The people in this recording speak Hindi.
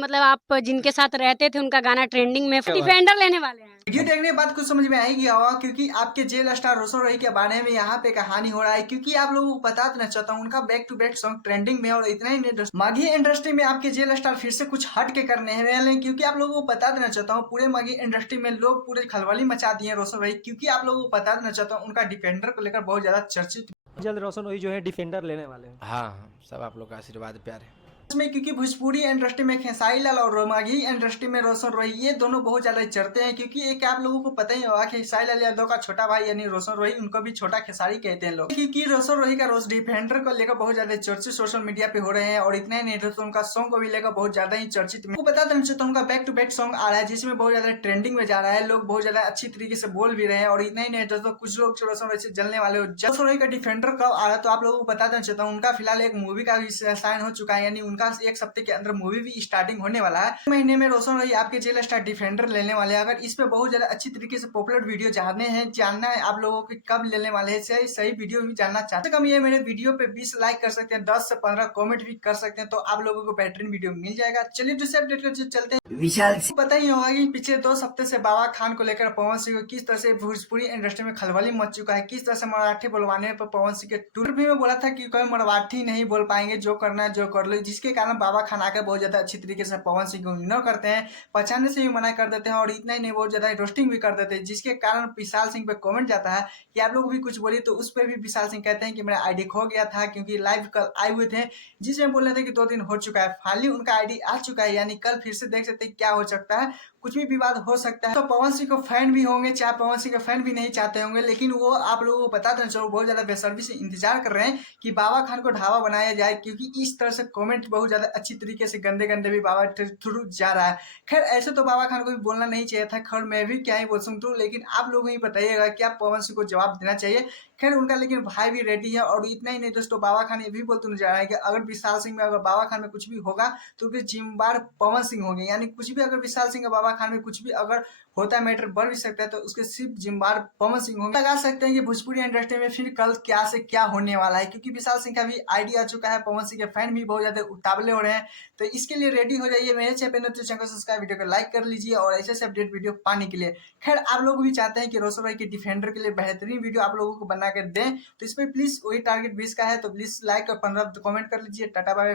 मतलब आप जिनके साथ रहते थे उनका गाना ट्रेंडिंग में डिफेंडर लेने वाले हैं। वीडियो देखने के बाद कुछ समझ में आ ही गया होगा, क्योंकि आपके जेल स्टार रोशन रॉय के बारे में यहाँ पे कहानी हो रहा है। क्योंकि आप लोगों को बता देना चाहता हूँ, उनका back to back song trending में, और इतना ही नहीं माघी इंडस्ट्री में आपके जेल स्टार फिर से कुछ हट के करने हैं। क्योंकि आप लोगों को बता देना चाहता हूँ, पूरे माघी इंडस्ट्री में लोग पूरे खलबली मचा दिए रोशन रॉय। क्योंकि आप लोगों को बता देना चाहता हूँ, उनका डिफेंडर को लेकर बहुत ज्यादा चर्चित जल्द रोशन वही जो है डिफेंडर लेने वाले हैं। हाँ, सब आप लोग का आशीर्वाद प्यार है। में, क्योंकि भोजपुरी इंडस्ट्री में खेसारी लाल और माघी इंडस्ट्री में रोशन रॉय, ये दोनों बहुत ज्यादा चढ़ते हैं। क्योंकि एक आप लोगों को पता ही होगा, खेसारी लाल यादव का छोटा भाई यानी रोशन रॉय, उनको भी छोटा खेसारी कहते हैं लोग। क्योंकि रोशन रॉय का रोज डिफेंडर को लेकर बहुत ज्यादा चर्चित सोशल मीडिया पे हो रहे हैं, और इतना ही नहीं दोस्तों, उनका सॉन्ग को भी लेकर बहुत ज्यादा ही चर्चित में बता देना चाहता हूं, उनका बैक टू बैक सॉन्ग आ रहा है जिसमें बहुत ज्यादा ट्रेंडिंग में जा रहा है, लोग बहुत ज्यादा अच्छी तरीके से बोल भी रहे हैं। और इतना ही नहीं दोस्तों, कुछ लोग रोशन रॉय से जलने वाले हो। रोशन रॉय का डिफेंडर कब आ रहा है तो आप लोगों को बता देना चाहता हूँ, उनका फिलहाल एक मूवी का भी साइन हो चुका है, यानी उनका एक हफ्ते के अंदर मूवी भी स्टार्टिंग होने वाला है। महीने में रोशन रॉय आपके जेल स्टार डिफेंडर लेने वाले हैं। अगर इस पे बहुत ज्यादा अच्छी तरीके से पॉपुलर वीडियो जानना है आप लोगों को कब लेने वाले हैं, सही वीडियो भी जानना चाहते हैं, कम ये मेरे वीडियो पे 20 लाइक कर सकते हैं, 10 से 15 कमेंट भी कर सकते हैं, तो आप लोगों को बेहतरीन वीडियो मिल जाएगा। चलिए दूसरे अपडेट को चलते हैं। विशाल पता ही होगा कि पिछले 2 हफ्ते से बाबा खान को लेकर पवन सिंह को किस तरह से भोजपुरी इंडस्ट्री में खलबली मच चुका है, किस तरह से मराठी बुलवाने पर पवन सिंह के टूर भी में बोला था कि कोई मराठी नहीं बोल पाएंगे, जो करना है जो कर लो, जिसके कारण बाबा खान आकर बहुत ज्यादा अच्छी तरीके से पवन सिंह को इग्नोर करते हैं, पहचानने से भी मना कर देते हैं, और इतना ही नहीं बहुत ज्यादा रोस्टिंग भी कर देते हैं, जिसके कारण विशाल सिंह पे कमेंट जाता है कि आप लोग भी कुछ बोलिए। तो उस पर भी विशाल सिंह कहते हैं कि मेरा आईडी खो गया था, क्योंकि लाइव कल आए हुए थे जिसमें बोल रहे थे कि 2 दिन हो चुका है, फाइनली उनका आईडी आ चुका है, यानी कल फिर से देख सकते हैं क्या हो सकता है, कुछ भी विवाद हो सकता है। तो पवन सिंह को फैन भी होंगे, चाहे पवन सिंह का फैन भी नहीं चाहते होंगे, लेकिन वो आप लोगों को बता देना चाहिए बहुत ज्यादा बेसब्री से इंतजार कर रहे हैं कि बाबा खान को ढाबा बनाया जाए, क्योंकि इस तरह से कमेंट बहुत ज्यादा अच्छी तरीके से गंदे गंदे भी बाबा थ्रू जा रहा है। खैर ऐसे तो बाबा खान को भी बोलना नहीं चाहिए था, खैर मैं भी क्या ही बोल सकता हूँ, लेकिन आप लोग ही बताइएगा कि आप पवन सिंह को जवाब देना चाहिए। खैर उनका लेकिन भाई भी रेडी है, और इतना ही नहीं दोस्तों, बाबा खान ये भी बोलते जा रहा है कि अगर विशाल सिंह में अगर बाबा खान में कुछ भी होगा तो फिर जिम्मेवार पवन सिंह होंगे, यानी कुछ भी अगर विशाल सिंह का बाबा खान में कुछ भी अगर होता है, मैटर बढ़ भी सकता है, तो उसके सिर्फ जिम्मेवार पवन सिंह होंगे। लगा सकते हैं कि भोजपुरी इंडस्ट्री में फिर कल क्या से क्या होने वाला है, क्योंकि विशाल सिंह का भी आइडिया आ चुका है, पवन सिंह के फैन भी बहुत ज्यादा उतावले हो रहे हैं। तो इसके लिए रेडी हो जाइए, मेरे चैनल तो चैनल सब्सक्राइब, वीडियो को लाइक कर लीजिए, और ऐसे से अपडेट वीडियो पाने के लिए। खैर आप लोग भी चाहते हैं कि रोशन रॉय के डिफेंडर के लिए बेहतरीन वीडियो आप लोगों को बना कर दें, तो इस पर प्लीज वही टारगेट 20 का है, तो प्लीज लाइक और 15 कमेंट कर लीजिए। Tata bye bye.